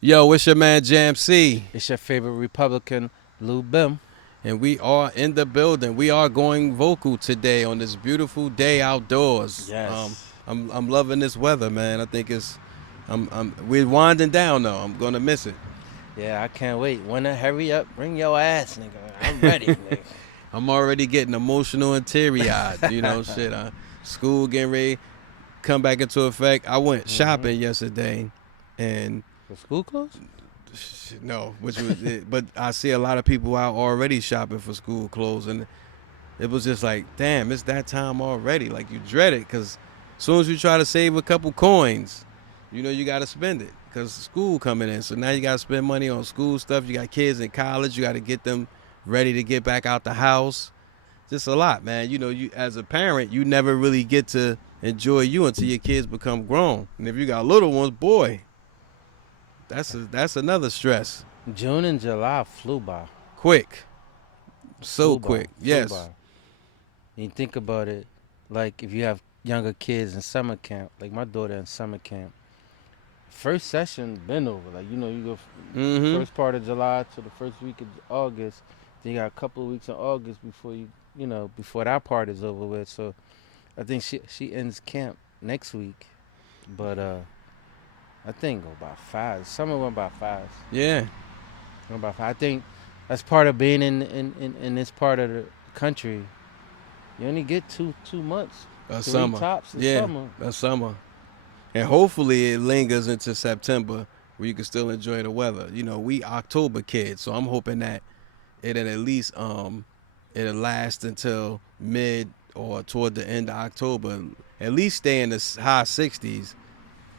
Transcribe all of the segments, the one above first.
Yo, it's your man Jam C, It's your favorite Republican, Lou Bim. and we are in the building. We are going vocal today on this beautiful day outdoors. Yes. I'm loving this weather, man. I think we're winding down though. I'm gonna miss it. Yeah, I can't wait. Wanna hurry up? Bring your ass, nigga. I'm ready, I'm already getting emotional and teary eyed. nigga. Shit. School getting ready come back into effect. I went hmm shopping yesterday, and The school closed? no, which was it, but I see a lot of people out already shopping for school clothes, and it was just like, damn, it's that time already. Like you dread it because as soon as you try to save a couple coins, you got to spend it because school coming in. So now you got to spend money on school stuff. You got kids in college. You got to get them ready to get back out the house. Just a lot, man. You as a parent, you never really get to enjoy you until your kids become grown. And if you got little ones, boy, that's another stress. June and July flew by. Quick, so Flew by. quick. Flew Yes. by. And you think about it, like if you have younger kids in summer camp, like my daughter in summer camp, first session been over. Like, you go Mm-hmm. first part of July to the first week of August. Then you got a couple of weeks in August before before that part is over with. So I think she ends camp next week, but I think go by five. Summer went by fast. Yeah. Went by five. I think that's part of being in this part of the country. You only get two months, three Summer. tops in Yeah, summer. that's summer. And hopefully it lingers into September where you can still enjoy the weather. We October kids, so I'm hoping that it'll last until mid or toward the end of October. At least stay in the high 60s.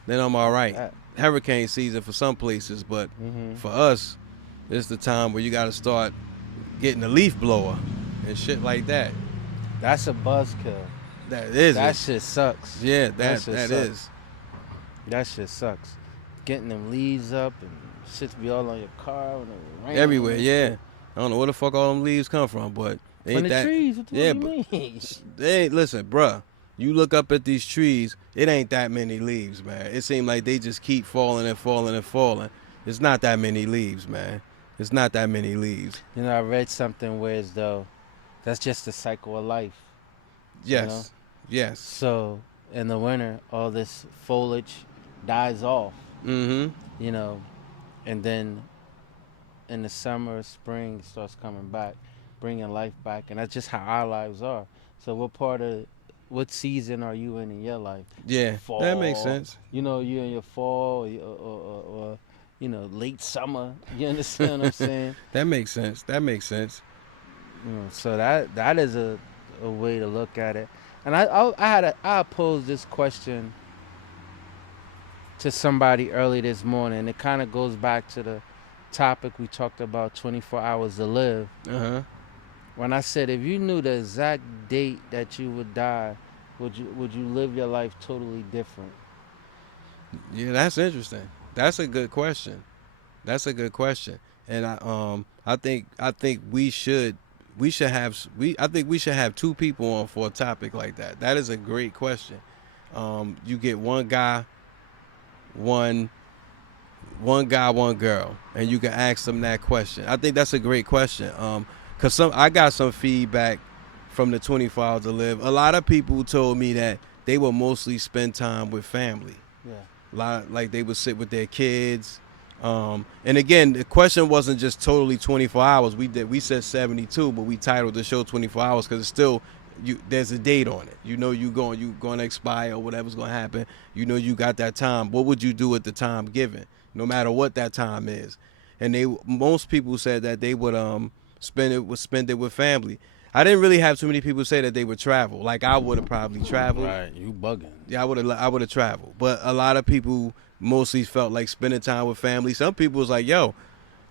Then I'm all right. That, Hurricane season for some places, but hmm for us, it's the time where you got to start getting a leaf blower and shit like that. that's a buzzkill. That is That it. shit sucks. Yeah, That that shit that sucks. is. That shit sucks. Getting them leaves up and shit be all on your car when it rain Everywhere, and yeah. shit. I don't know where the fuck all them leaves come from, but From ain't the that? trees. What Yeah, do you but mean? they ain't. Listen, bruh. You look up at these trees, it ain't that many leaves, man. It seems like they just keep falling and falling and falling. It's not that many leaves, man. It's not that many leaves. I read something where as though that's just the cycle of life. You know. Yes, yes. So in the winter, all this foliage dies off. Mm-hmm. You know, and then in the summer, spring, it starts coming back, bringing life back, and that's just how our lives are. So, what season are you in your life? Yeah, that makes Fall. sense. You in your fall, or late summer. You understand what I'm saying? That makes sense. That makes sense. So that is a way to look at it. And I posed this question to somebody early this morning. It kind of goes back to the topic we talked about, 24 hours to live. Uh huh. When I said if you knew the exact date that you would die, would you live your life totally different? Yeah, that's interesting. That's a good question. That's a good question, and I think we should have two people on for a topic like that. That is a great question. You get one one guy, one girl, and you can ask them that question. I think that's a great question. Cause I got some feedback from the 24 hours to live. A lot of people told me that they will mostly spend time with family. Yeah. Like they would sit with their kids. And again, the question wasn't just totally 24 hours. We said 72, but we titled the show 24 hours because it's still there's a date on it. You going to expire or whatever's going to happen. You got that time. What would you do at the time given, no matter what that time is? And most people said that they would spend it with family. I didn't really have too many people say that they would travel. Like I would have probably traveled. Right. You bugging. Yeah, I would have traveled. But a lot of people mostly felt like spending time with family. Some people was like, "Yo,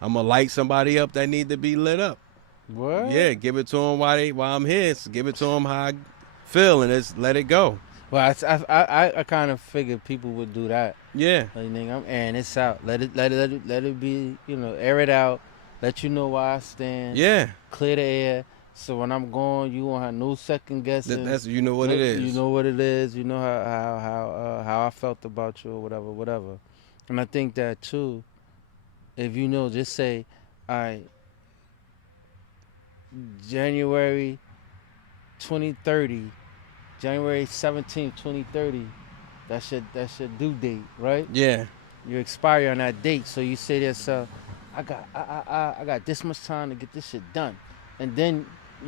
I'm gonna light somebody up that need to be lit up." What? Yeah, give it to them while I'm here. So give it to them how I feel, and just let it go. Well, I kind of figured people would do that. Yeah, Like, nigga, I'm airing this out. Let it be. Air it out. Let you know where I stand. yeah. Clear the air. So when I'm gone, you won't have no second guessing. That's what it You is. know what it is. You know how I felt about you or whatever. And I think that too. if you know, just say, all right, January 2030, January 17th, 2030. That's your due date, right? Yeah. You expire on that date, so you say to yourself, I got this much time to get this shit done, and then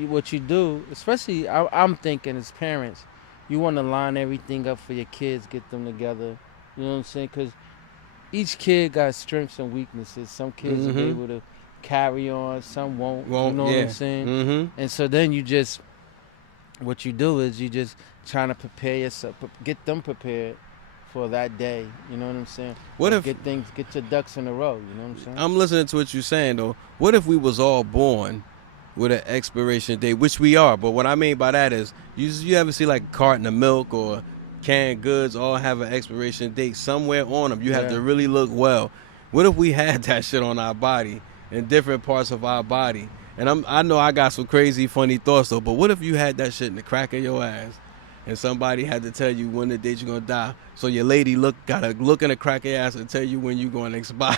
what you do, especially I'm thinking as parents, you want to line everything up for your kids, get them together. You know what I'm saying? Because each kid got strengths and weaknesses. Some kids will be Mm-hmm. able to carry on, some won't. You Well, know what I'm yeah. saying? Mm-hmm. And so then what you do is you just trying to prepare yourself, get them prepared for that day. You know what I'm saying? What Or if get your ducks in a row. You know what I'm saying? I'm listening to what you're saying though? What if we was all born with an expiration date, which we are? But what I mean by that is, you ever see like a carton of milk or canned goods all have an expiration date somewhere on them? You have Yeah. to really look well. What if we had that shit on our body, in different parts of our body? And I know I got some crazy funny thoughts though, but what if you had that shit in the crack of your ass? And somebody had to tell you when the date you're gonna die. So your lady gotta look in the crack of your ass and tell you when you're gonna expire.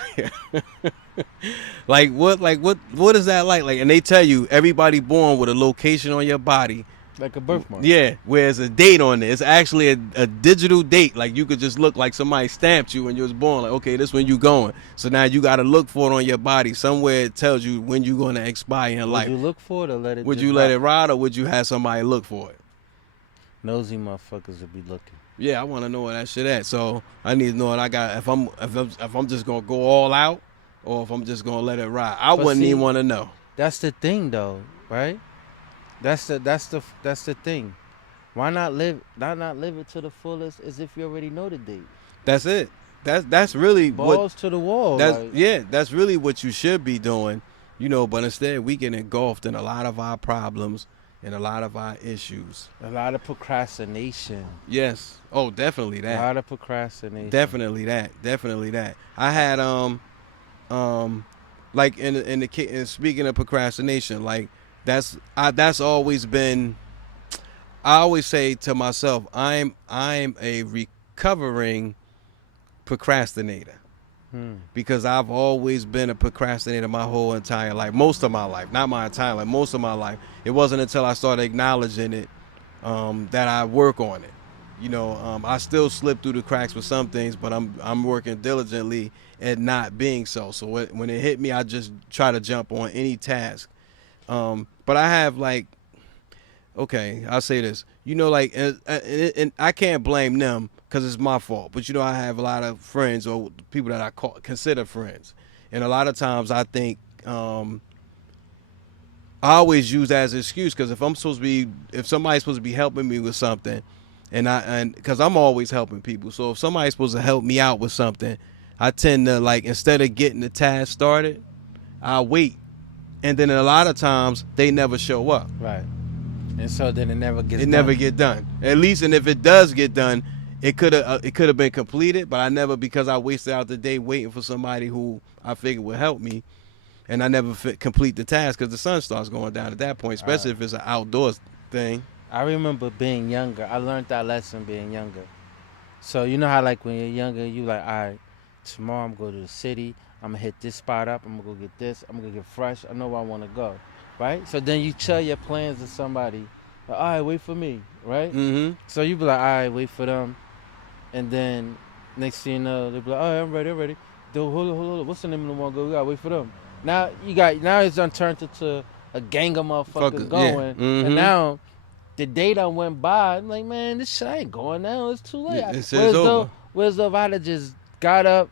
What is that like? Like, and they tell you everybody born with a location on your body. Like a birthmark. Yeah, whereas a date on it, it's actually a digital date. Like you could just look like somebody stamped you when you was born. Like, okay, this when you going. So now you got to look for it on your body somewhere. It tells you when you going to expire in Would life. you look for it or let it? Would just you let rock? it ride or would you have somebody look for it? Nosy motherfuckers would be looking. Yeah, I want to know where that shit at. So I need to know what I got. If I'm just gonna go all out, or if I'm just gonna let it ride. I But wouldn't see, even want to know. that's the thing, though, right? That's the thing. Why not live it to the fullest as if you already know the date? That's it. That's really what. Balls to the wall. That's Like, yeah. That's really what you should be doing. But instead we get engulfed in a lot of our problems and a lot of our issues. a lot of procrastination. Yes. Oh, definitely A that. lot of procrastination. Definitely that. Definitely that. I had like in speaking of procrastination, like that's always been. I always say to myself, I'm a recovering procrastinator because I've always been a procrastinator my whole entire life, most of my life, not my entire life, most of my life. It wasn't until I started acknowledging it that I work on it. I still slip through the cracks with some things, but I'm working diligently at not being so. So when it hit me, I just try to jump on any task. But I have like, okay, I'll say this. And I can't blame them because it's my fault. But I have a lot of friends or people that I consider friends, and a lot of times I think I always use that as an excuse because if somebody's supposed to be helping me with something, and because I'm always helping people, so if somebody's supposed to help me out with something, I tend to like instead of getting the task started, I wait, and then a lot of times they never show up. Right. And so then it never gets It done. never get done. At least, and if it does get done, it could have been completed, but I never because I wasted out the day waiting for somebody who I figured would help me, and I never complete the task because the sun starts going down at that point, especially if it's an outdoors thing. I remember being younger. I learned that lesson being younger. So you know how like when you're younger, you like, all right, tomorrow I'm going to the city. I'm gonna hit this spot up. I'm gonna go get this. I'm gonna get fresh. I know where I want to go, right? So then you tell your plans to somebody. Like, all right, wait for me, right? Mm-hmm. So you be like, all right, wait for them, and then next thing you know, they be like, all right, I'm ready. Dude, hold on. What's the name of the one? Go, we gotta wait for them. Now it's done turned into a gang of motherfuckers going, Yeah. Mm-hmm. and now the day done went by. I'm like, man, this shit ain't going now. It's too late. It says over. Whereas though if I'd have just got up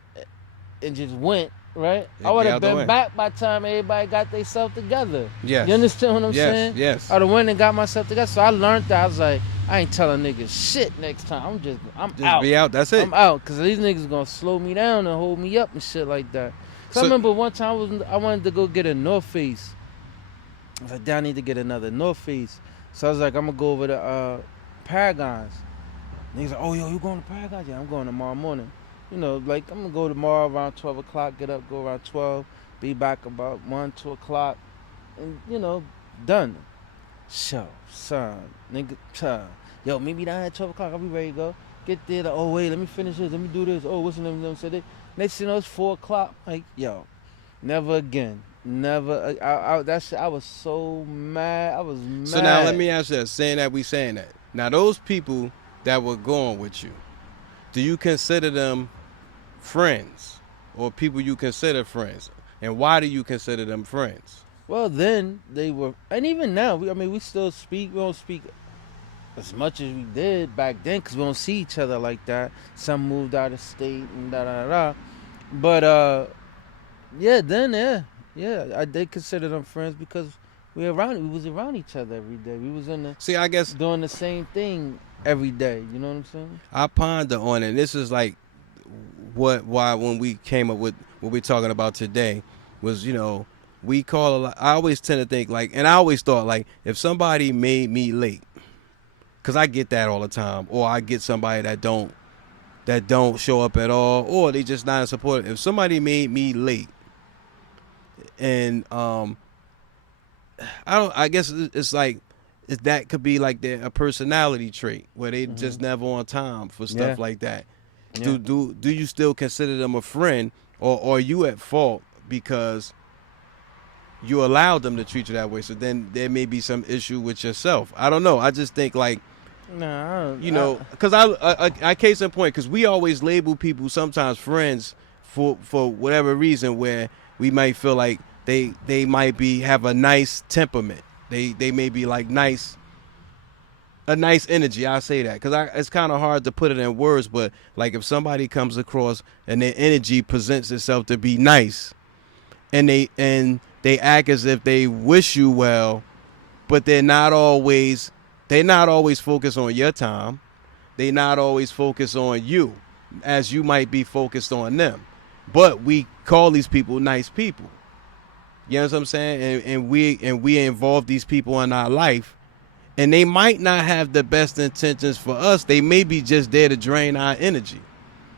and just went, right? It'd I would be have out the been way. back by the time everybody got themselves together. Yes. You understand what I'm saying? Yes. I would have went and got myself together. So I learned that. I was like, I ain't telling niggas shit next time. I'm Just out. be out. That's it. I'm out. Because these niggas going to slow me down and hold me up and shit like that. So I remember one time I wanted to go get a North Face. I was like, I need to get another North Face. So I was like, I'm going to go over to Paragons. Niggas like, oh, yo, you going to Paragons? Yeah, I'm going tomorrow morning. Like, I'm going to go tomorrow around 12 o'clock, get up, go around 12, be back about 1, 2 o'clock, and, done. So, son, nigga, yo, meet me down at 12 o'clock, I'll be ready to go. Get there, oh, wait, let me finish this, let me do this. Oh, what's the name of them? So next thing you know, it's 4 o'clock. Like, yo, Never again. Never. I was so mad. I was So now let mad. me ask you this, saying that. Now those people that were going with you, do you consider them friends or people you consider friends? And why do you consider them friends? Well, then they were, and even now, I mean, we still speak. We don't speak as much as we did back then because we don't see each other like that. Some moved out of state and da da da. But yeah, then I did consider them friends because we was around each other every day. We was in the See, I guess doing the same thing every day. You know what I'm saying? I ponder on it. This is like why when we came up with what we're talking about today was, we call a lot. I always tend to think like, and I always thought like, if somebody made me late, because I get that all the time, or I get somebody that don't show up at all, or they just not supportive. If somebody made me late, and I guess it's like that could be like a personality trait where they Hmm. just never on time for Yeah, stuff like that. yeah. Do you still consider them a friend, or are you at fault because you allowed them to treat you that way? So then there may be some issue with yourself. I don't know. I just think like, Nah, I don't, because I case in point, because we always label people sometimes friends for whatever reason, where we might feel like they might have a nice temperament. They may be like a nice energy. I say that because it's kind of hard to put it in words, but like if somebody comes across and their energy presents itself to be nice, and they act as if they wish you well, but they're not always focused on your time. They not always focused on you as you might be focused on them. But we call these people nice people. You know what I'm saying? And we involve these people in our life, and they might not have the best intentions for us. They may be just there to drain our energy.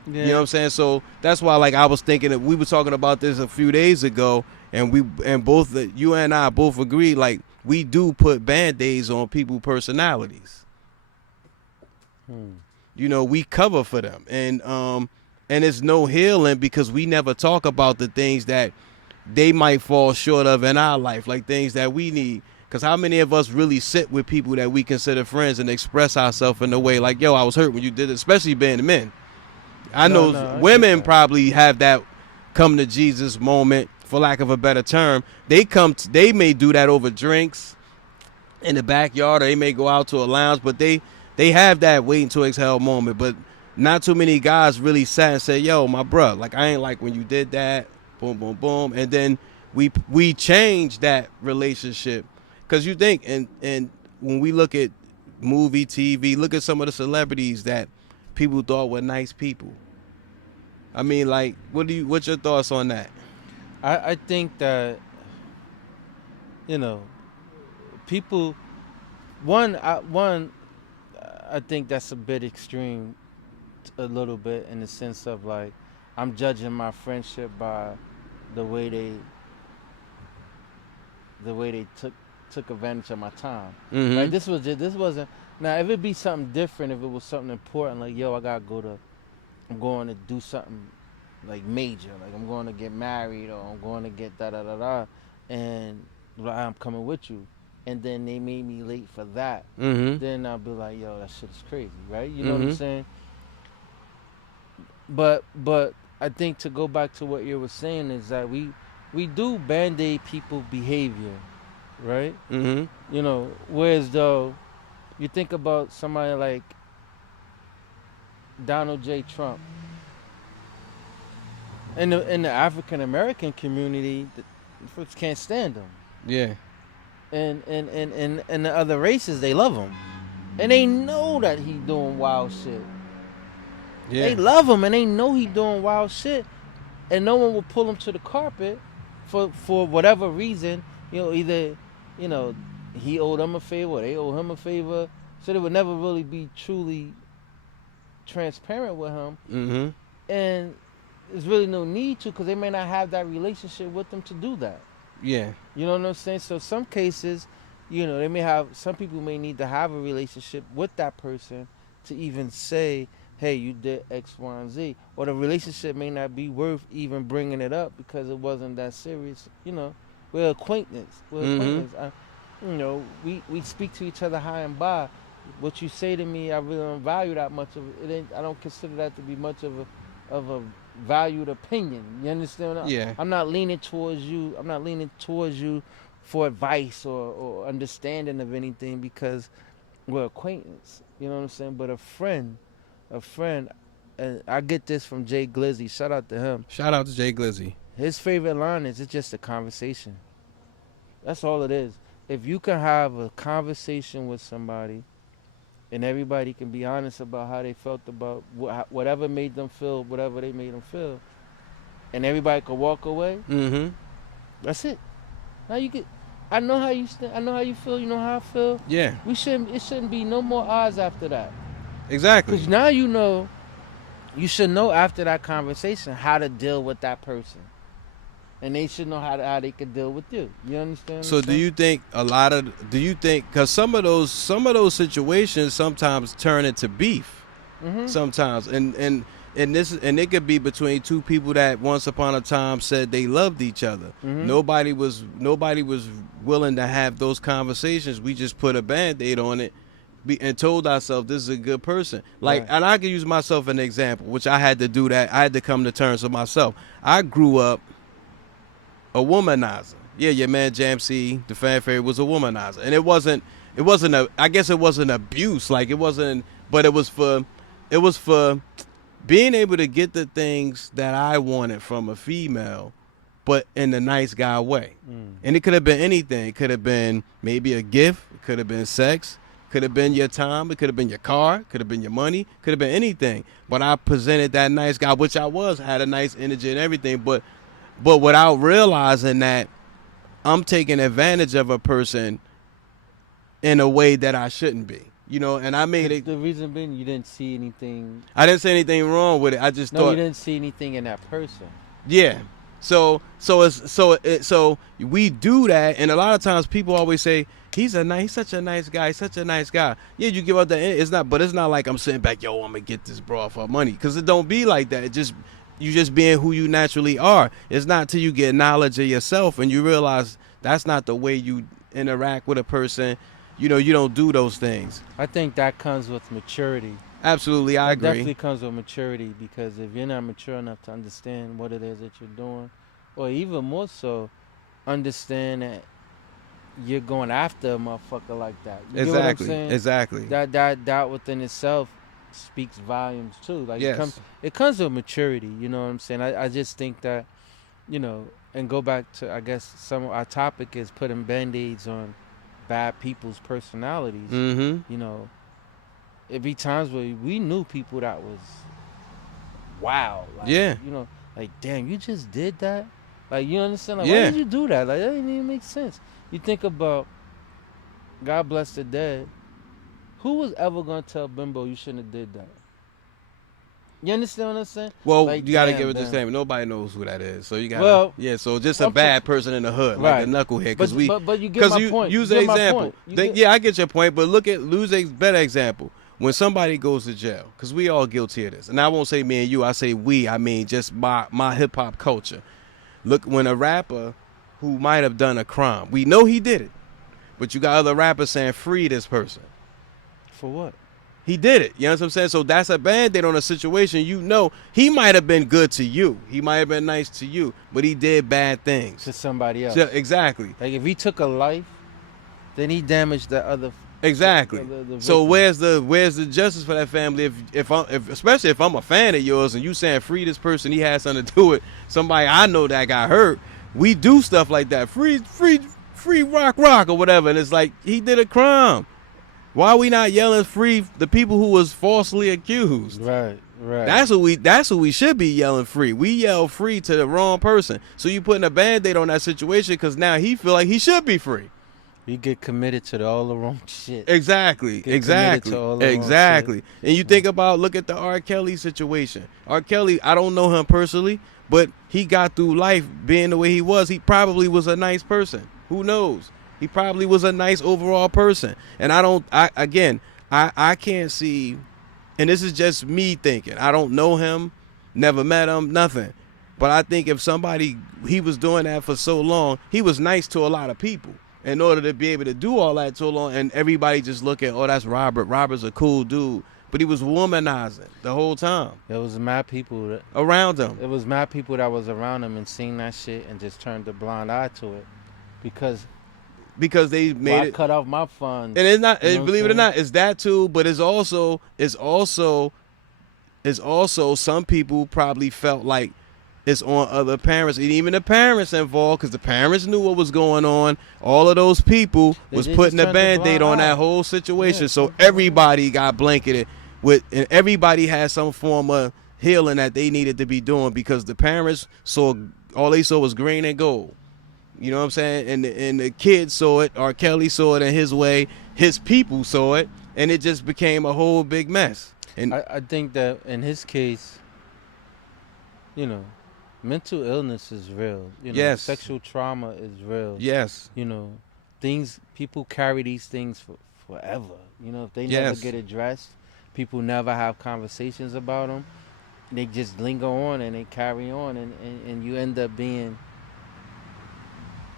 You know what yeah. I'm saying? So that's why, like, I was thinking that we were talking about this a few days ago, and both you and I both agreed, like, we do put band-aids on people personalities. Hmm. We cover for them, and it's no healing because we never talk about the things that they might fall short of in our life, like things that we need. Because how many of us really sit with people that we consider friends and express ourselves in a way like, yo, I was hurt when you did it, especially being men. I No, know no, I get women that. probably have that come to Jesus moment, for lack of a better term. They may do that over drinks in the backyard, or they may go out to a lounge, but they have that waiting to exhale moment. But not too many guys really sat and said, "Yo, my bruh, like I ain't like when you did that." Boom, boom, boom, and then we change that relationship because you think and when we look at movie, TV, look at some of the celebrities that people thought were nice people. I mean, like, what's your thoughts on that? I think that you know people. One, I think that's a bit extreme, a little bit in the sense of like, I'm judging my friendship by the way they took advantage of my time. Right? Mm-hmm. This wasn't. Now, if it be something different, if it was something important, like yo, I'm going to do something like major, like I'm going to get married or I'm going to get da da da da, and like, I'm coming with you, and then they made me late for that, Mm-hmm. then I'll be like, yo, that shit is crazy, right? You know what I'm Mm-hmm. saying? But I think to go back to what you were saying is that we do band-aid people behavior, right? Mm-hmm. Whereas though you think about somebody like Donald J. Trump in the African American community, the folks can't stand him, Yeah. and the other races they love him, and they know that he doing wild shit. They Yeah. love him and they know he doing wild shit, and no one will pull him to the carpet for whatever reason. Either you know he owed them a favor, or they owe him a favor, so they would never really be truly transparent with him, Mm-hmm. and there's really no need to because they may not have that relationship with them to do that. Yeah. You know what I'm saying? So some cases, they may have some people may need to have a relationship with that person to even say hey, you did X, Y, and Z, or the relationship may not be worth even bringing it up because it wasn't that serious. We're acquaintance. We're Mm-hmm. acquaintance. We speak to each other high and by. What you say to me, I really don't value that much of it. I don't consider that to be much of a valued opinion. You understand? Yeah. I'm not leaning towards you. I'm not leaning towards you for advice or understanding of anything because we're acquaintance. You know what I'm saying? But a friend, and I get this from Jay Glizzy. Shout out to him. Shout out to Jay Glizzy. His favorite line is, "It's just a conversation." That's all it is. If you can have a conversation with somebody, and everybody can be honest about how they felt about whatever made them feel, whatever they made them feel, and everybody could walk away, Mm-hmm. that's it. Now you get. I know how you I know how you feel. You know how I feel. Yeah. We shouldn't. It shouldn't be no more odds after that. Exactly. Because now you know. You should know after that conversation how to deal with that person, and they should know how they can deal with you. You understand? What So I'm do saying? you think because some of those situations sometimes turn into beef Mhm. sometimes, and it could be between two people that once upon a time said they loved each other. Mhm. Nobody was willing to have those conversations. We just put a band-aid on it and told ourselves this is a good person. Like, Right. and I can use myself as an example, which I had to do that. I had to come to terms with myself. I grew up a womanizer. Yeah, your man Jam C, the fan favorite, was a womanizer, and it wasn't I guess it wasn't abuse, like it wasn't, but it was for being able to get the things that I wanted from a female, but in a nice guy way. Mm. And it could have been anything. It could have been maybe a gift. It could have been sex. Could have been your time. It could have been your car. Could have been your money. Could have been anything. But I presented that nice guy, which I was, had a nice energy and everything. But without realizing that I'm taking advantage of a person in a way that I shouldn't be. And I made it. The reason being, you didn't see anything. I didn't say anything wrong with it. I just No, thought, you didn't see anything in that person. yeah. So we do that, and a lot of times people always say he's such a nice guy, such a nice guy. Yeah, you give up the, it's not, but it's not like I'm sitting back, yo, I'm gonna get this bra for money, because it don't be like that. You just being who you naturally are. It's not till you get knowledge of yourself and you realize that's not the way you interact with a person. You don't do those things. I think that comes with maturity. Absolutely, I That agree. definitely comes with maturity because if you're not mature enough to understand what it is that you're doing, or even more so, understand that you're going after a motherfucker like that. You get what I'm Exactly. saying? Exactly. That within itself speaks volumes too. Like Yes. it comes with maturity. You know what I'm saying? I just think that, and go back to, I guess some of our topic is putting band-aids on bad people's personalities. Mm-hmm. It'd be times where we knew people that was wow. Like, Yeah. Like, damn, you just did that? Like, you understand? Like, Yeah. why did you do that? Like, that didn't even make sense. You think about, God bless the dead, who was ever going to tell Bimbo you shouldn't have did that? You understand what I'm saying? Well, Like, you got to damn, give it damn. this name. Nobody knows who that is, so you got. Well, yeah. So just a I'm bad person in the hood, Right. like a knucklehead, because But you get my point. use You an get my example. point. You get- Yeah, I get your point, but lose a better example. When somebody goes to jail, because we all guilty of this, and I won't say me and you, I say we. I mean just my hip hop culture. Look, when a rapper who might have done a crime, we know he did it, but you got other rappers saying free this person. For what? He did it. You know what I'm saying? So that's a band-aid on a situation. He might have been good to you. He might have been nice to you, but he did bad things. To somebody else. Yeah, exactly. Like, if he took a life, then he damaged the other. Exactly. the So victim. where's the justice for that family? If especially if I'm a fan of yours and you saying free this person, he had something to do with somebody I know that got hurt. We do stuff like that. Free rock or whatever. And it's like he did a crime. Why are we not yelling free the people who was falsely accused? Right. That's what we should be yelling free. We yell free to the wrong person. So you putting a band-aid on that situation because now he feel like he should be free. You get committed to all the wrong shit. Exactly. Get committed to all the wrong Exactly. shit. And you think about, look at the R.Kelly situation. R.Kelly, I don't know him personally, but he got through life being the way he was. He probably was a nice person. Who knows? He probably was a nice overall person. And I can't see And this is just me thinking. I don't know him, never met him, nothing. But I think if somebody, he was doing that for so long, he was nice to a lot of people in order to be able to do all that so long. And everybody just look at, oh, that's Robert. Robert's a cool dude. But he was womanizing the whole time It was mad people. around him. It was mad people that was around him and seen that shit and just turned a blind eye to it, because Because they made why it. cut off my funds? And it's not, You know what believe it or I'm saying? not, it's that too, but it's also some people probably felt like it's on other parents, and even the parents involved, because the parents knew what was going on. All of those people They was just putting a turned a Band-Aid blind on eye. that whole situation. Yeah, So turned a blind eye. everybody got blanketed with, and everybody had some form of healing that they needed to be doing, because the parents saw, all they saw was green and gold. You know what I'm saying? And the kids saw it. R.Kelly saw it in his way. His people saw it, and it just became a whole big mess. And I think that in his case, you know, mental illness is real. You know, Yes. sexual trauma is real. yes, You know, people carry these things for forever. You know, if they Yes. never get addressed, people never have conversations about them. They just linger on and they carry on, and you end up being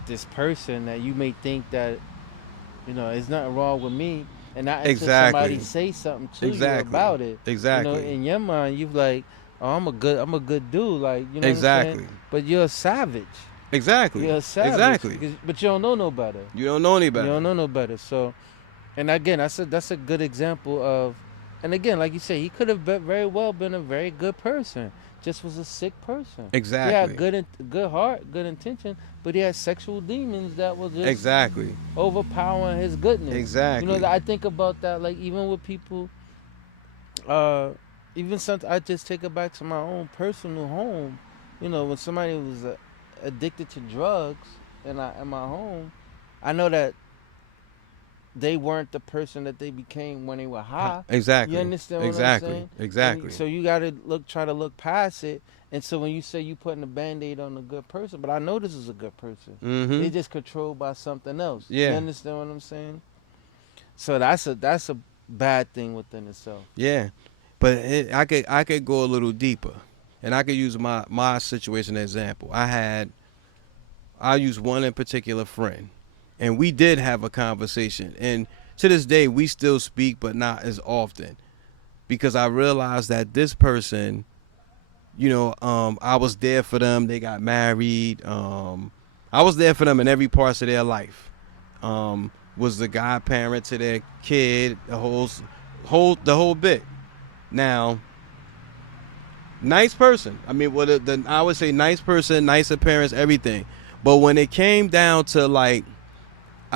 this person that you may think that, you know, there's nothing wrong with me, and not until Exactly. somebody say something to you Exactly. about it. exactly. You know, in your mind, you've like, oh, I'm a good dude, like, you know what I'm saying? Exactly. But you're a savage. Exactly. You're a savage. Exactly. But you don't know no better. You don't know any better. You don't know no better. So, and again, that's a good example of, and again, like you say, he could have very well been a very good person. Just was a sick person. Exactly. He had good heart, good intention, but he had sexual demons that were just Exactly. overpowering his goodness. Exactly. You know, I think about that, like, even with people, even sometimes I just take it back to my own personal home. You know, when somebody was addicted to drugs in my home, I know that they weren't the person that they became when they were high. Exactly. You understand what exactly. I'm saying? Exactly. And so you gotta try to look past it. And so when you say you putting a Band-Aid on a good person, but I know this is a good person. Mm-hmm. They just controlled by something else. Yeah. You understand what I'm saying? So that's a bad thing within itself. Yeah, but I could go a little deeper, and I could use my situation as an example. I use one in particular friend, and we did have a conversation, and to this day we still speak, but not as often, because I realized that this person, you know, I was there for them. They got married. I was there for them in every part of their life. Was the godparent to their kid, the whole bit. Now, nice person. I mean, I would say nice person, nice appearance, everything. But when it came down to like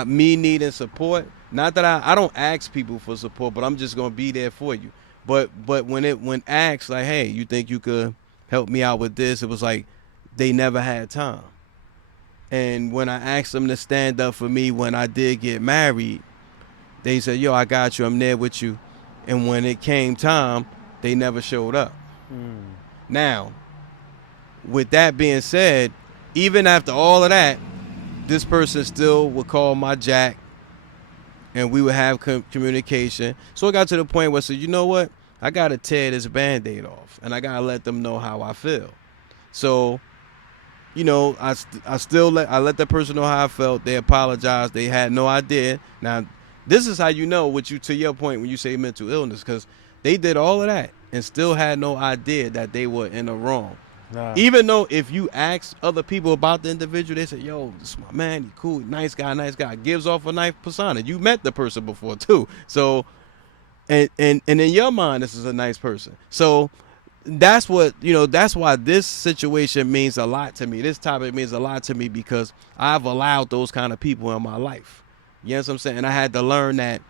me needing support, not that I don't ask people for support, but I'm just gonna be there for you. But when asked, like, hey, you think you could help me out with this? It was like they never had time. And when I asked them to stand up for me when I did get married, they said, yo, I got you, I'm there with you. And when it came time, they never showed up. Now, with that being said, even after all of that, this person still would call my jack, and we would have communication. So it got to the point where I said, you know what? I got to tear this Band-Aid off, and I got to let them know how I feel. So, you know, I let that person know how I felt. They apologized. They had no idea. Now, this is how you know, to your point when you say mental illness, because they did all of that and still had no idea that they were in the wrong. Nah. Even though if you ask other people about the individual, they say, yo, this is my man, he cool, nice guy, gives off a nice persona. You met the person before too. So, and in your mind, this is a nice person. So that's what, you know, that's why this situation means a lot to me. This topic means a lot to me because I've allowed those kind of people in my life. You know what I'm saying? And I had to learn that.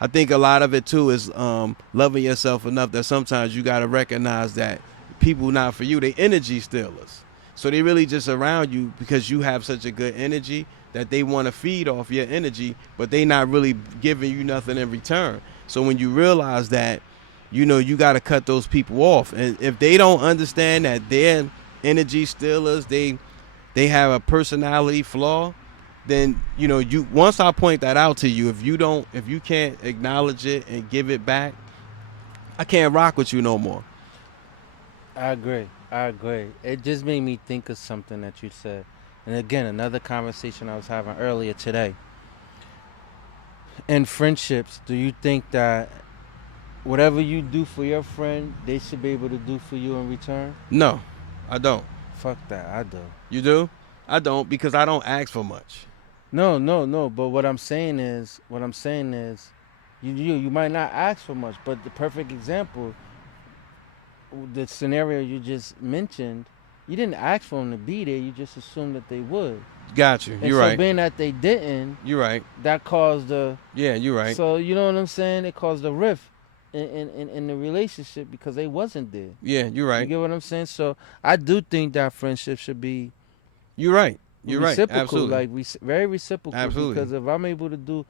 I think a lot of it too is loving yourself enough that sometimes you got to recognize that people not for you, they energy stealers. So they really just around you because you have such a good energy that they want to feed off your energy, but they not really giving you nothing in return. So when you realize that, you know, you got to cut those people off. And if they don't understand that they're energy stealers, they have a personality flaw, then, you know, once I point that out to you, if you can't acknowledge it and give it back I can't rock with you no more. I agree. I agree. It just made me think of something that you said. And again, another conversation I was having earlier today. In friendships, do you think that whatever you do for your friend, they should be able to do for you in return? No, I don't. Fuck that. I do. You do? I don't because I don't ask for much. No, no, no. But what I'm saying is, you might not ask for much, but the perfect example, the scenario you just mentioned, you didn't ask for them to be there. You just assumed that they would. Got you. And You're so right. being that they didn't, You're right. that caused the. Yeah, you're right. So you know what I'm saying? It caused a rift in the relationship because they wasn't there. Yeah, you're You right. get what I'm saying? So I do think that friendship should be You're right. You're right. reciprocal, Absolutely. like very reciprocal. Absolutely. Because if I'm able to do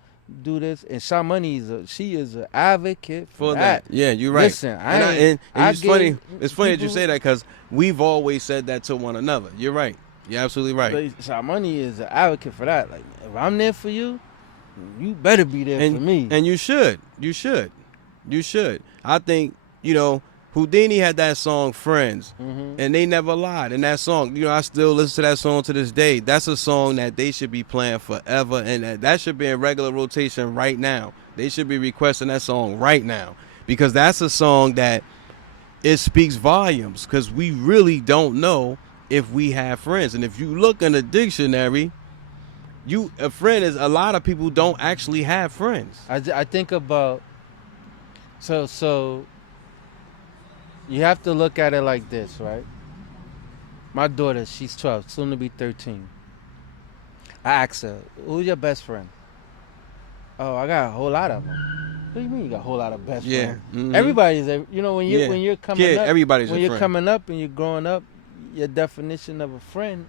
this, and Shamani she is an advocate for that. Yeah, you're right. Listen, And it's funny. It's funny that you people- say that because we've always said that to one another. You're right. You're absolutely right. Shamani is an advocate for that. Like if I'm there for you, you better be there for me. And you should. You should. You should. I think, Houdini had that song Friends, and they never lied. And that song, I still listen to that song to this day. That's a song that they should be playing forever, and that should be in regular rotation right now. They should be requesting that song right now because that's a song that it speaks volumes because we really don't know if we have friends. And if you look in the dictionary, a friend is a lot of people don't actually have friends. I think about so you have to look at it like this, right? My daughter, she's 12, soon to be 13. I asked her, "Who's your best friend?" "Oh, I got a whole lot of them." "What do you mean you got a whole lot of best friends?" Everybody's, when you're coming up, everybody's when a you're friend. coming up and you're growing up, your definition of a friend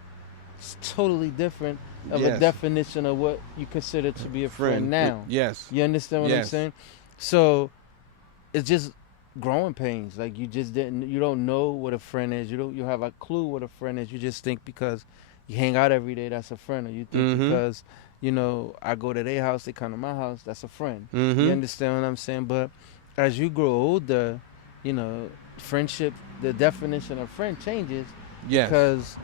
is totally different of a definition of what you consider to be a friend now. Yes. You understand what I'm Yes. saying? So it's just growing pains. Like you don't know what a friend is. You have a clue what a friend is. You just think because you hang out every day, that's a friend. Or you think because, I go to their house, they come to my house, that's a friend. You understand what I'm saying? But as you grow older, friendship, the definition of friend changes. Yes. Because,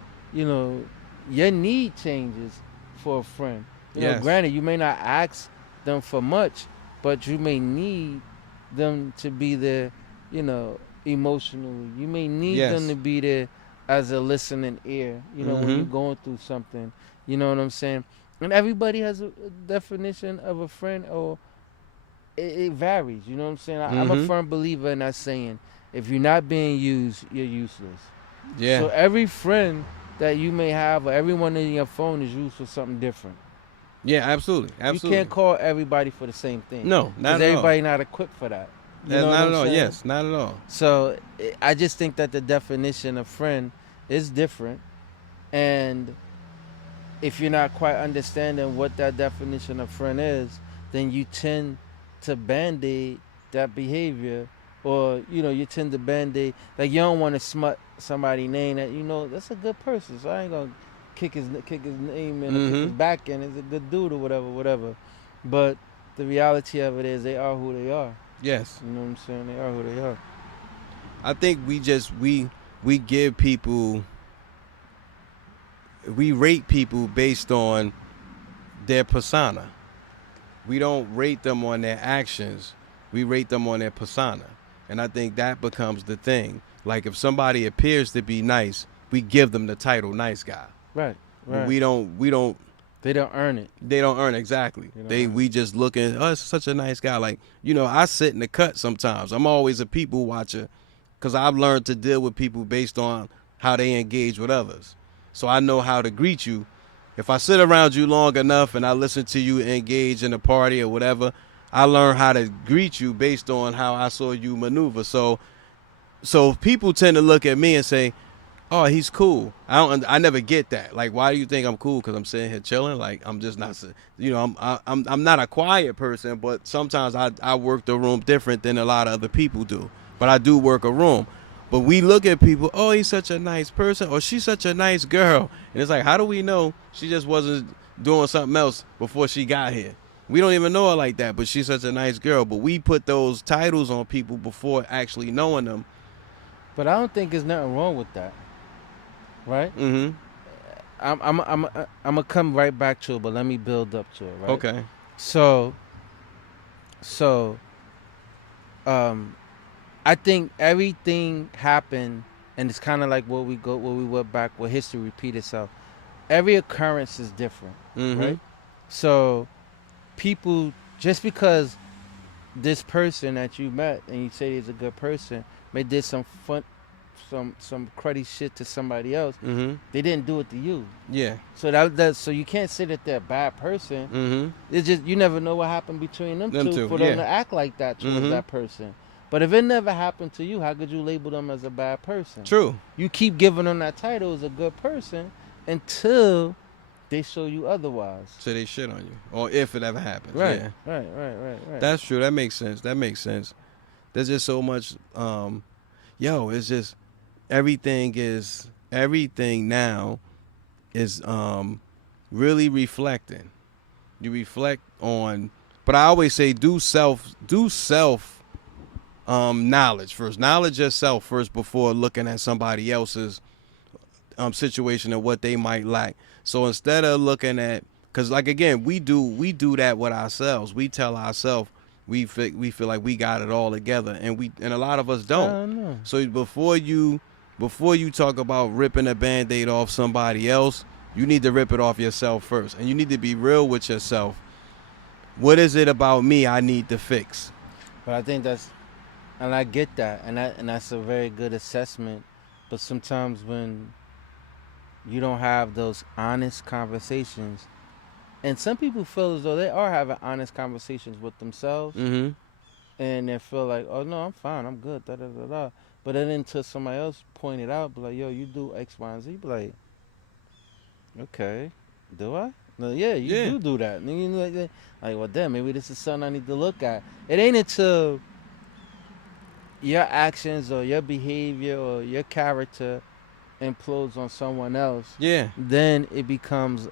your need changes for a friend. Yes. Granted, you may not ask them for much, but you may need them to be there, emotionally. You may need them to be there as a listening ear, when you're going through something. You know what I'm saying? And everybody has a definition of a friend, or it varies. You know what I'm saying? I'm a firm believer in that saying, if you're not being used, you're useless. Yeah. So every friend that you may have, or everyone in your phone is used for something different. Yeah, absolutely. Absolutely. You can't call everybody for the same thing. No, not at all. everybody not equipped for that. You know what not I'm at all. saying? Yes, not at all. So I just think that the definition of friend is different, and if you're not quite understanding what that definition of friend is, then you tend to band-aid that behavior, or you tend to band-aid, like you don't want to smut somebody's name that that's a good person, so I ain't gonna kick his name in, or kick his back in. He's a good dude or whatever. But the reality of it is they are who they are. Yes. You know what I'm saying? They are who they are. I think we give people, we rate people based on their persona. We don't rate them on their actions. We rate them on their persona. And I think that becomes the thing. Like if somebody appears to be nice, we give them the title nice guy. Right. We don't They don't earn it. They don't earn exactly. We just look at, it's such a nice guy. Like, I sit in the cut sometimes. I'm always a people watcher because I've learned to deal with people based on how they engage with others. So I know how to greet you. If I sit around you long enough and I listen to you engage in a party or whatever, I learn how to greet you based on how I saw you maneuver. So people tend to look at me and say, "Oh, he's cool." I never get that. Like, why do you think I'm cool? Because I'm sitting here chilling. Like, I'm just not. I'm not a quiet person, but sometimes I work the room different than a lot of other people do. But I do work a room. But we look at people. Oh, he's such a nice person, or she's such a nice girl, and it's like, how do we know she just wasn't doing something else before she got here? We don't even know her like that, but she's such a nice girl. But we put those titles on people before actually knowing them. But I don't think there's nothing wrong with that, right? Mm-hmm. I'm gonna come right back to it, but let me build up to it, right? Okay. So, so, um, I think everything happened, and it's kind of like what we went back, where history repeat itself. Every occurrence is different, Mm-hmm. right? So, people, just because this person that you met and you say is a good person may did some fun, some cruddy shit to somebody else, Mm-hmm. they didn't do it to you. Yeah. So that so you can't say that they're a bad person. Mm-hmm. It's just you never know what happened between them Them two two. for them Yeah. to act like that towards Mm-hmm. that person. But if it never happened to you, how could you label them as a bad person? True. You keep giving them that title as a good person until they show you otherwise. So they shit on you, or if it ever happens. Right, Yeah. right. That's true. That makes sense. That makes sense. There's just so much. It's just everything now is really reflecting. You reflect on, but I always say do self knowledge first. Knowledge yourself first before looking at somebody else's situation and what they might lack. So instead of looking at, because like again, we do that with ourselves. We tell ourselves we feel like we got it all together, and a lot of us I don't. don't know. So before you talk about ripping a Band-Aid off somebody else, you need to rip it off yourself first, and you need to be real with yourself. What is it about me I need to fix? But I think and I get that, and that's a very good assessment. But sometimes when you don't have those honest conversations, and some people feel as though they are having honest conversations with themselves, Mm-hmm. and they feel like, oh no, I'm fine, I'm good, da da da da. But then until somebody else pointed out, be like, yo, you do X, Y, and Z, be like, okay, do I? No, yeah, you Yeah. do that. And you like, well, damn, maybe this is something I need to look at. It ain't until your actions or your behavior or your character implodes on someone else, Yeah. then it becomes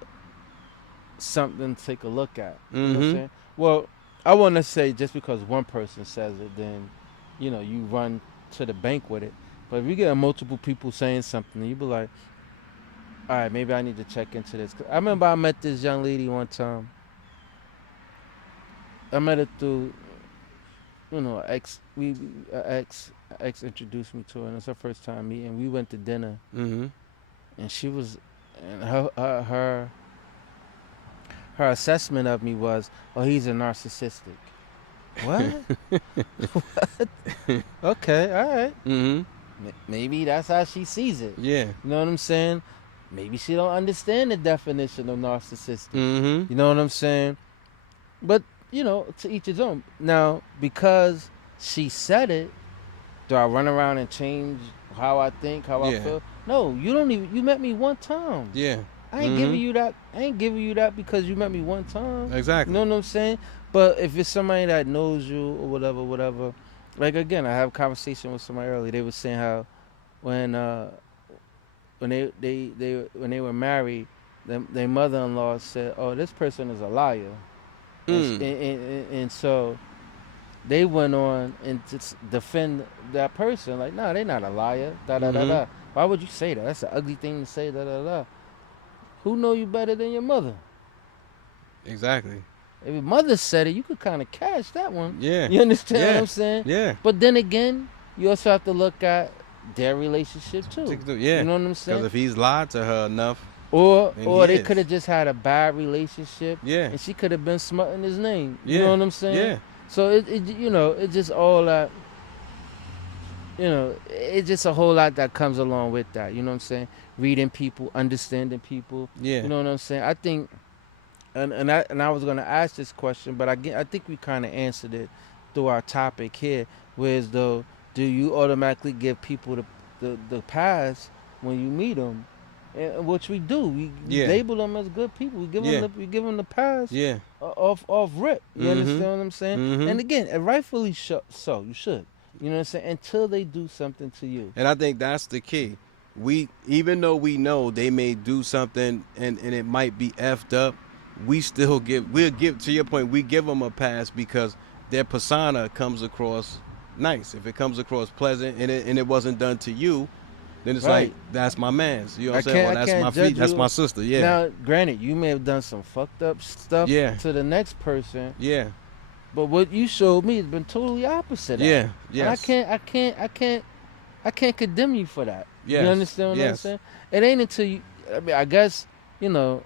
something to take a look at. You know what I'm Mm-hmm. saying? Well, I want to say just because one person says it, then, you run to the bank with it. But if you get multiple people saying something, you be like, all right, maybe I need to check into this. 'Cause I remember I met this young lady one time. I met her through, ex. Ex introduced me to her, and it's her first time meeting. We went to dinner, Mm-hmm. and she was, and her assessment of me was, oh, he's a narcissistic. What? What? Okay, all right. Mm-hmm. Maybe that's how she sees it. Yeah. You know what I'm saying? Maybe she don't understand the definition of narcissistic. Mm-hmm. You know what I'm saying? But, to each his own. Now, because she said it, do I run around and change how I think, how I Yeah. feel? No, you don't even. You met me one time. Yeah. I ain't giving you that. I ain't giving you that because you met me one time. Exactly. You know what I'm saying? But if it's somebody that knows you or whatever. Like again, I have a conversation with somebody earlier. They were saying how when they were married, their mother-in-law said, "Oh, this person is a liar," and so they went on and just defend that person. Like, no, they're not a liar. Da da da da. Why would you say that? That's an ugly thing to say. Da da da. Who know you better than your mother? Exactly. If your mother said it, you could kind of catch that one. Yeah. You understand Yeah. what I'm saying? Yeah. But then again, you also have to look at their relationship too. Yeah. You know what I'm Because saying? if he's lied to her enough, Or then or he they is. could have just had a bad relationship, Yeah. and she could have been smutting his name. Yeah. You know what I'm saying? Yeah. So it's just all that. It's just a whole lot that comes along with that. You know what I'm saying? Reading people, understanding people. Yeah. You know what I'm saying? I think, and I was gonna ask this question, but I think we kind of answered it through our topic here. Whereas though, do you automatically give people the pass when you meet them? And which we do. We Yeah. label them as good people. We give them the pass. Yeah. Off rip. You understand what I'm saying? Mhm. And again, and rightfully so. You should. You know what I'm saying? Until they do something to you. And I think that's the key. Even though we know they may do something and it might be effed up, we'll give to your point, we give them a pass because their persona comes across nice. If it comes across pleasant and it wasn't done to you, then it's like Right. that's my man's. You know what I'm I saying? can't Or I that's my can't feet. judge That's my you. sister. Yeah. Now, granted, you may have done some fucked up stuff Yeah. to the next person, Yeah. but what you showed me has been totally opposite of that. Yeah. And Yes. I can't condemn you for that. You Yes. understand what I'm Yes. saying? It ain't until you. I mean, I guess you know,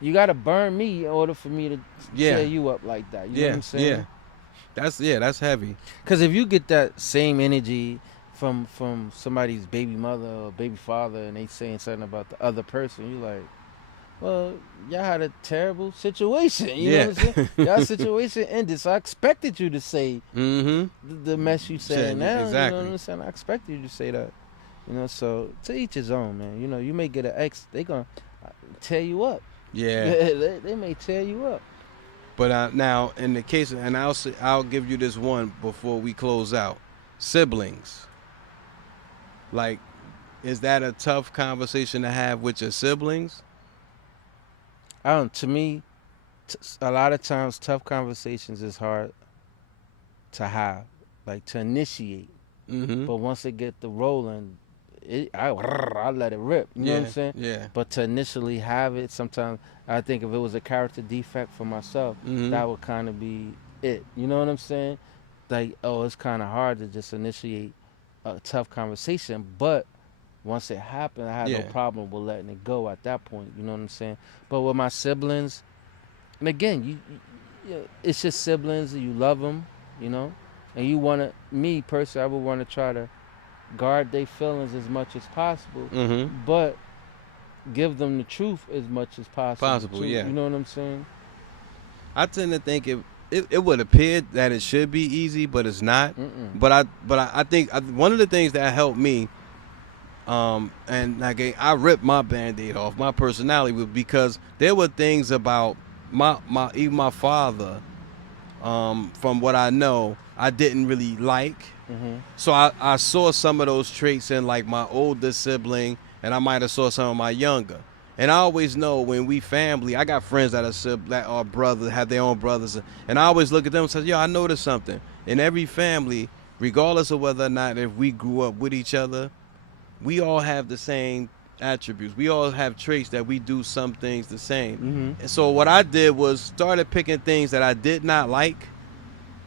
you gotta burn me in order for me to tear Yeah. you up like that. You know what Yeah. I'm Yeah. saying? That's heavy. Because if you get that same energy from somebody's baby mother or baby father, and they saying something about the other person, you like, well, y'all had a terrible situation. You know Yeah. what I'm saying? Y'all situation ended, so I expected you to say Mm-hmm. the mess you saying Yeah, now. You know what exactly. I'm saying? I expected you to say that. You know, so to each his own, man. You know, you may get an ex, they gonna tear you up. Yeah. They may tear you up. But now, in the case, and I'll give you this one before we close out. Siblings, like, is that a tough conversation to have with your siblings? I don't. To me, a lot of times, tough conversations is hard to have, like to initiate. Mm-hmm. But once it get the rolling, I let it rip. You know what I'm Yeah. saying? Yeah. But to initially have it, sometimes I think if it was a character defect for myself, Mm-hmm. that would kind of be it. You know what I'm saying? Like, oh, it's kind of hard to just initiate a tough conversation. But once it happened, I had no Yeah. problem with letting it go at that point. You know what I'm saying? But with my siblings, and again, it's just siblings. You love them, you know, and you want to. Me personally, I would want to try to guard their feelings as much as possible, Mm-hmm. but give them the truth as much as possible Possible. too. Yeah. You know what I'm saying? I tend to think it would appear that it should be easy, but it's not. Mm-mm. I think one of the things that helped me, and like I ripped my band-aid off my personality was because there were things about my even my father, from what I know, I didn't really like. Mm-hmm. So I saw some of those traits in like my older sibling, and I might have saw some of my younger. And I always know when we family, I got friends that are brothers, have their own brothers, and I always look at them and say, "Yo, I noticed something." In every family, regardless of whether or not if we grew up with each other, we all have the same attributes. We all have traits that we do some things the same. Mm-hmm. And so what I did was started picking things that I did not like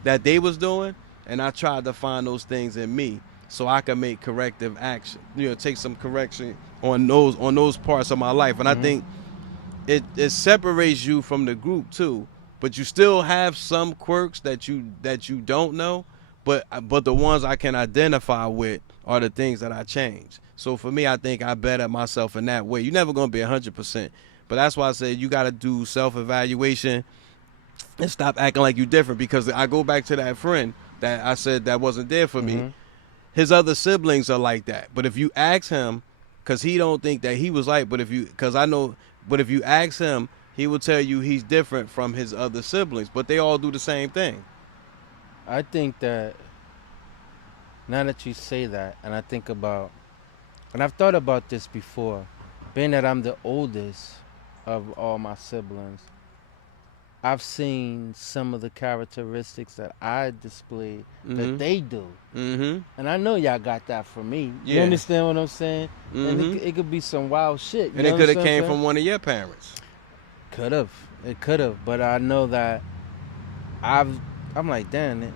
that they was doing, and I tried to find those things in me so I could make corrective action. Take some correction on those parts of my life. And I Mm-hmm. think it separates you from the group too. But you still have some quirks that you don't know, but the ones I can identify with are the things that I change. So for me, I think I better myself in that way. You're never gonna be 100%, but that's why I say you got to do self-evaluation and stop acting like you different. Because I go back to that friend that I said that wasn't there for me. Mm-hmm. His other siblings are like that. But if you ask him, because he don't think that he was like, but if you ask him, he will tell you he's different from his other siblings. But they all do the same thing. I think that now that you say that, and I think about, and I've thought about this before, being that I'm the oldest of all my siblings, I've seen some of the characteristics that I display that they do. Mm-hmm. And I know y'all got that from me. You Yeah. understand what I'm saying? And Mm-hmm. it could be some wild shit. And it could have came from one of your parents. Could have. It could have. But I know that I'm like, damn,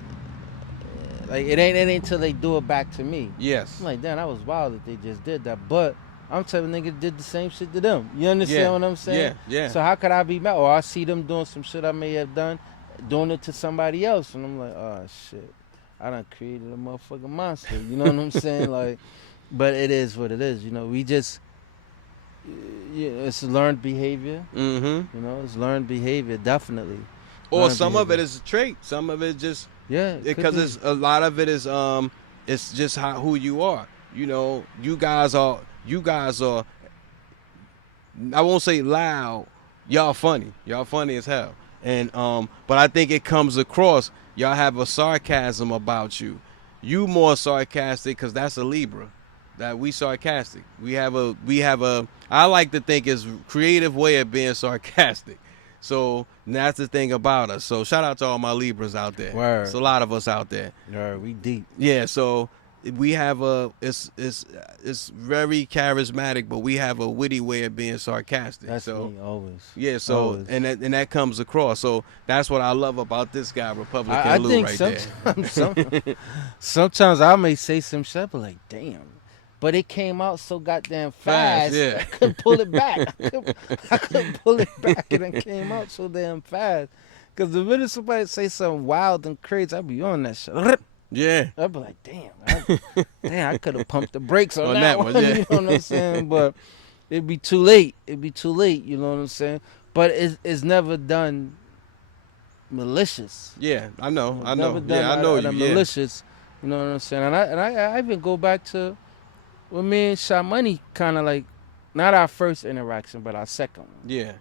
like it ain't until they do it back to me. Yes. I'm like, damn, that was wild that they just did that. But I'm type of nigga that did the same shit to them. You understand Yeah. what I'm saying? Yeah. Yeah. So how could I be mad? Or I see them doing some shit I may have done, doing it to somebody else, and I'm like, oh shit, I done created a motherfucking monster. You know what I'm saying? Like, but it is what it is. We just, it's learned behavior. Mm-hmm. It's learned behavior, definitely. Or Learned some of it behavior. is a trait. Some of it just Yeah, it could because be. it's a lot of it is it's just who you are. You guys are I won't say loud. Y'all funny. Y'all funny as hell. And but I think it comes across. Y'all have a sarcasm about you. You more sarcastic because that's a Libra. That we sarcastic. We have a I like to think is creative way of being sarcastic. So that's the thing about us. So shout out to all my Libras out there. Word. It's a lot of us out there. Word, we deep. Yeah, so we have it's very charismatic, but we have a witty way of being sarcastic. That's so me always. yeah, so Always. and that comes across. So that's what I love about this guy, Republican I Lou, think right sometimes I may say some shit, but like, damn. But it came out so goddamn fast. Yeah. I couldn't pull it back. I couldn't pull it back, and it came out so damn fast. Because the minute somebody say something wild and crazy, I be on that shit. Yeah. I'd be like, damn, I could have pumped the brakes on, On that that one. one, yeah. You know what I'm saying? But it'd be too late. You know what I'm saying? But it's never done malicious. Yeah, I know. It's I know. never done Yeah, I know out you. of Yeah. malicious. You know what I'm saying? And I even go back to when me and Sha Money kind of like, not our first interaction, but our second one. Yeah.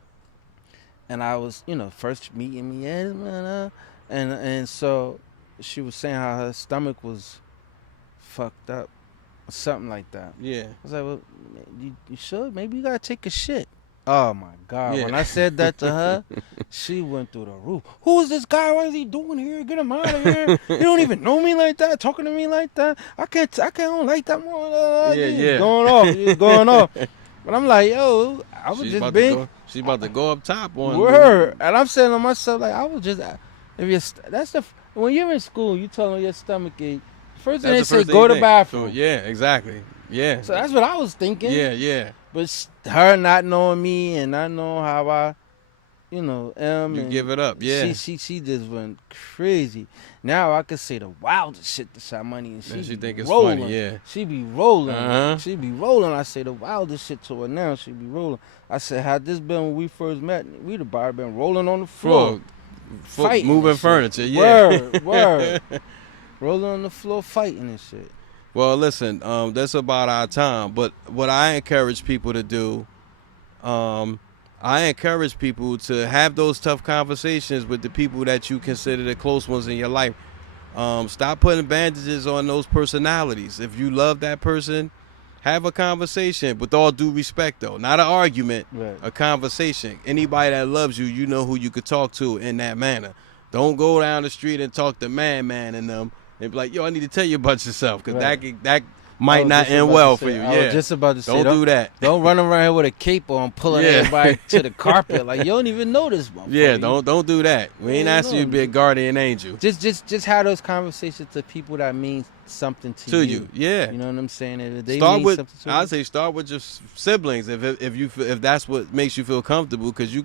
And I was, first meeting me, and so she was saying how her stomach was fucked up, or something like that. Yeah. I was like, well, you sure? Maybe you gotta take a shit. Oh my God! Yeah. When I said that to her, she went through the roof. Who is this guy? What is he doing here? Get him out of here! You don't even know me like that. Talking to me like that. I don't like that more. Yeah. Going off. But I'm like, yo, I was just being. She's about to go up top on Word. And I'm saying to myself, like, I was just, when you're in school, you tell them your stomach ache. First thing they say, go to the bathroom. So, yeah, exactly. Yeah. So that's what I was thinking. Yeah. But her not knowing me and not knowing how I, am. You give it up, yeah. She just went crazy. Now I could say the wildest shit to Sha Money, and she think it's rolling. funny, yeah. She be rolling. Uh-huh. She be rolling. I say the wildest shit to her now. She be rolling. I said, had this been when we first met, we'd have probably been rolling on the floor. Fighting moving and furniture, shit. yeah. Word. Rolling on the floor, fighting and shit. Well, listen, that's about our time. But what I encourage people to do, I encourage people to have those tough conversations with the people that you consider the close ones in your life. Stop putting bandages on those personalities. If you love that person, have a conversation with all due respect, though. Not an argument, Right. a conversation. Anybody that loves you, you know who you could talk to in that manner. Don't go down the street and talk to man and them and be like, yo, I need to tell you about yourself, because Right. that might not end well for you. I Yeah. was just about to say, Don't do that. Don't run around here with a cape on, pulling Yeah. everybody to the carpet like you don't even know this motherfucker. Yeah, don't do that. We ain't Yeah, asking you to be a guardian angel. Just have those conversations to people that mean something to you. Yeah. You know what I'm saying? If they Start mean with, something to I'd you, say start with your siblings if that's what makes you feel comfortable, because you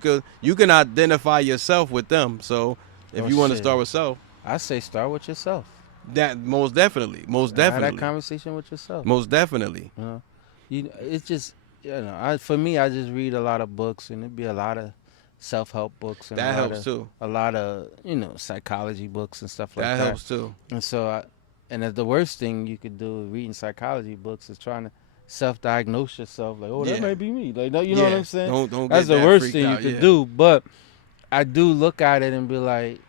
can identify yourself with them. So if Oh, you want to shit. start with self, I say start with yourself. that most definitely, Have that conversation with yourself. most definitely. It's just for me, I just read a lot of books, and it'd be a lot of self-help books, and That helps too. a lot of psychology books and stuff like that. That helps too. And so, the worst thing you could do reading psychology books is trying to self-diagnose yourself, like, oh, that Yeah. may be me, like, you know what I'm saying? Don't That's get the that worst freaked thing you out, could yeah. do. But I do look at it and be like,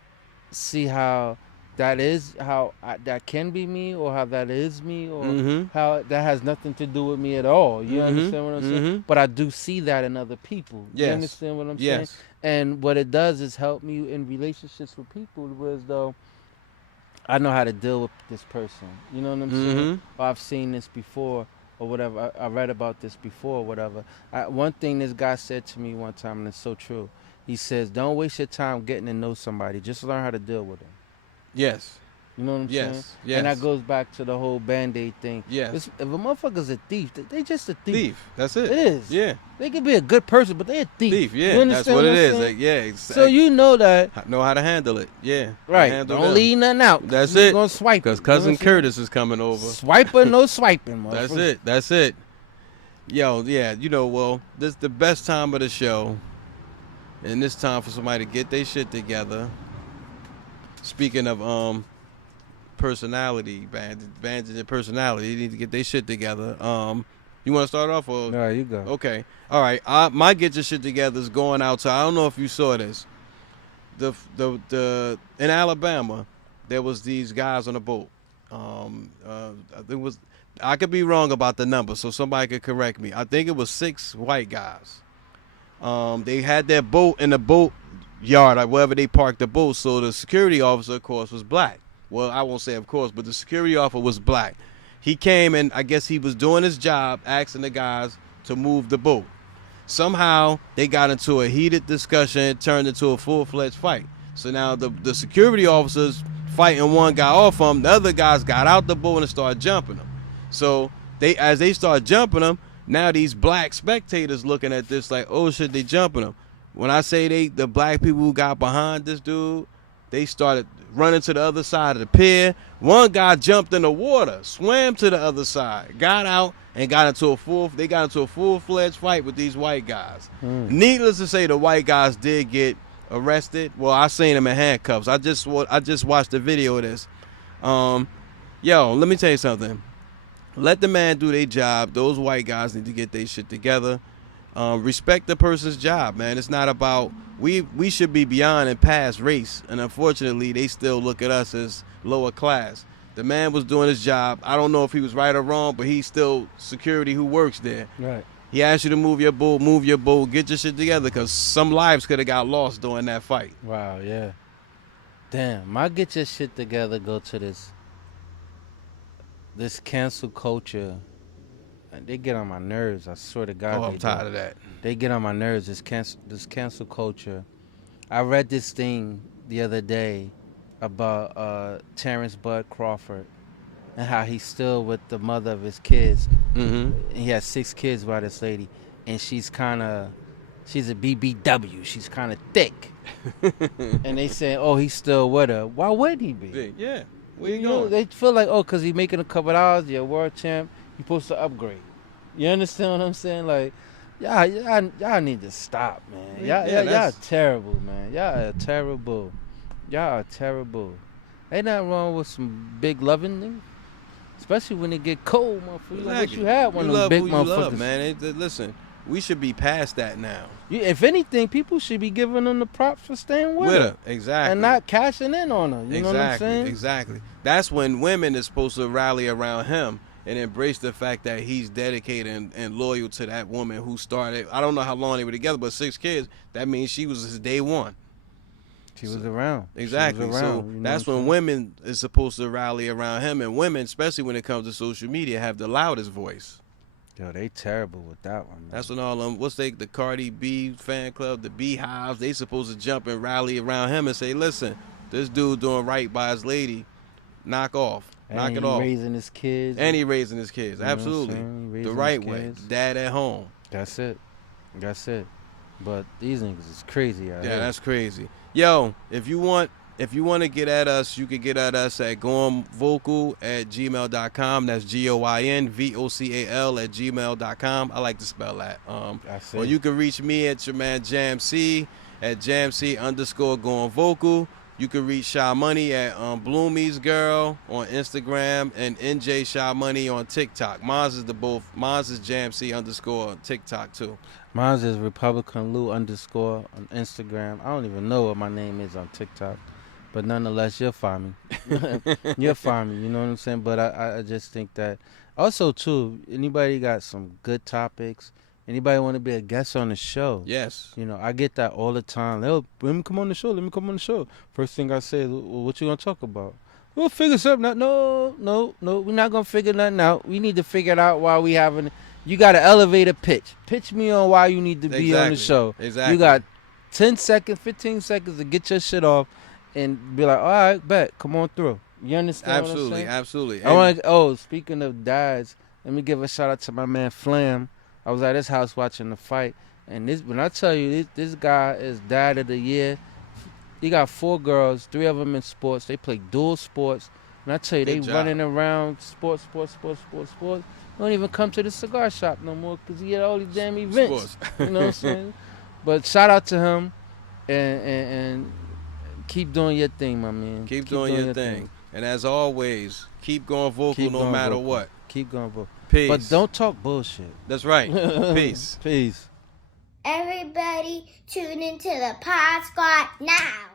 see how that is, that can be me, or how that is me, or Mhm. how that has nothing to do with me at all. You Mhm. understand what I'm saying? Mhm. But I do see that in other people. You Yes. understand what I'm saying? Yes. And what it does is help me in relationships with people, whereas though I know how to deal with this person. You know what I'm saying? Mhm. Or I've seen this before, or whatever. I read about this before, or whatever. One thing this guy said to me one time, and it's so true. He says, "Don't waste your time getting to know somebody. Just learn how to deal with them." Yes. You know what I'm saying? Yes. And that goes back to the whole Band-Aid thing. Yes. If a motherfucker's a thief, they just a thief. Thief. That's it. It is. Yeah. They could be a good person, but they a thief. Thief. You Yeah. That's understand what it I'm is. saying? Like, yeah. So you know that, know how to handle it. Yeah. right? Handle Don't them. leave nothing out. That's We're it. gonna swipe. Because it. cousin You know what I'm saying? Curtis is coming over. Swiper, no swiping, That's motherfucker. it. That's it. Yo, yeah. Well, this is the best time of the show, and it's time for somebody to get their shit together. Speaking of personality, bandits and personality, they need to get their shit together. You want to start off, or No, you go. okay? All right. My get your shit together is going out to, I don't know if you saw this. The in Alabama, there was these guys on a boat. It was, I could be wrong about the number, so somebody could correct me. I think it was 6 white guys. They had their boat, and the boat yard, like wherever they parked the boat. So the security officer, of course, was black. Well, I won't say of course, but the security officer was black. He came and I guess he was doing his job, asking the guys to move the boat. Somehow they got into a heated discussion, it turned into a full-fledged fight. So now the security officers fighting one guy off him, the other guys got out the boat and started jumping him. So as they start jumping him, now these black spectators looking at this like, oh shit, they jumping him. When I say the black people who got behind this dude, they started running to the other side of the pier. One guy jumped in the water, swam to the other side, got out, and got into a full-fledged fight with these white guys. Needless to say, the white guys did get arrested. Well, I seen them in handcuffs. I just watched the video of this. Yo, let me tell you something. Let the man do their job. Those white guys need to get their shit together. Respect the person's job, man. It's not about we should be beyond and past race, and unfortunately, they still look at us as lower class. The man was doing his job. I don't know if he was right or wrong, but he's still security who works there. Right. He asked you to move your boat, get your shit together, because some lives could have got lost during that fight. Wow, yeah. Damn, my get your shit together go to this cancel culture. They get on my nerves. I swear to God. I'm tired of that. They get on my nerves. This cancel culture. I read this thing the other day about Terrence Bud Crawford and how he's still with the mother of his kids. Mm-hmm. He has 6 kids by this lady, and she's a BBW. She's kind of thick. And they say, oh, he's still with her. Why wouldn't he be? Big, yeah. Where you know, going? they feel like, oh, because he's making a couple dollars, you're a world champ, you're supposed to upgrade. You understand what I'm saying? Like, y'all need to stop, man. Y'all terrible, man. Y'all are terrible. Y'all are terrible. Ain't nothing wrong with some big loving things. Especially when it get cold, motherfucker. Exactly. What you had one of those big motherfuckers. Love, man. Listen, we should be past that now. If anything, people should be giving them the props for staying with her. Exactly. And not cashing in on her. You know what I'm saying? Exactly. That's when women is supposed to rally around him and embrace the fact that he's dedicated and loyal to that woman who started. I don't know how long they were together, but 6 kids. That means she was his day one. She was around. Exactly. So that's when women is supposed to rally around him, and women, especially when it comes to social media, have the loudest voice. Yo, they terrible with that one, man. That's when all them, the Cardi B fan club, the Beehives, they supposed to jump and rally around him and say, listen, this dude doing right by his lady, knock off. Knock it off. And he raising his kids. And he raising his kids. Absolutely. The right way. Dad at home. That's it. But these niggas is crazy out here. Yeah, that's crazy. Yo, if you want to get at us, you can get at us at goingvocal@gmail.com. That's GOINVOCAL@gmail.com. I like to spell that. Or you can reach me at your man Jam C at JamC_goingvocal. You can reach Shy Money at Bloomy's Girl on Instagram and NJ Shy Money on TikTok. Mine's is JamC_ on TikTok too. Mine's is Republican Lou _ on Instagram. I don't even know what my name is on TikTok, but nonetheless, you'll find me. You'll find me. You know what I'm saying? But I just think that also too. Anybody got some good topics? Anybody want to be a guest on the show? Yes. You know, I get that all the time. Let me come on the show. First thing I say is, well, what you going to talk about? We'll figure something out. No. We're not going to figure nothing out. We need to figure it out while we having. You got to elevate a pitch. Pitch me on why you need to be on the show. Exactly. You got 10 seconds, 15 seconds to get your shit off and be like, all right, bet. Come on through. You understand what I'm saying? Absolutely. Speaking of dads, let me give a shout out to my man Flam. I was at his house watching the fight, and when I tell you this guy is dad of the year, he got 4 girls, 3 of them in sports. They play dual sports, and I tell you, they running around sports. Don't even come to the cigar shop no more because he had all these damn events. You know what I'm saying? But shout out to him, and keep doing your thing, my man. Keep doing your thing. And as always, keep going vocal no matter what. Keep going vocal. Peace. But don't talk bullshit. That's right. Peace. Peace. Everybody tune into the Pod Squad now.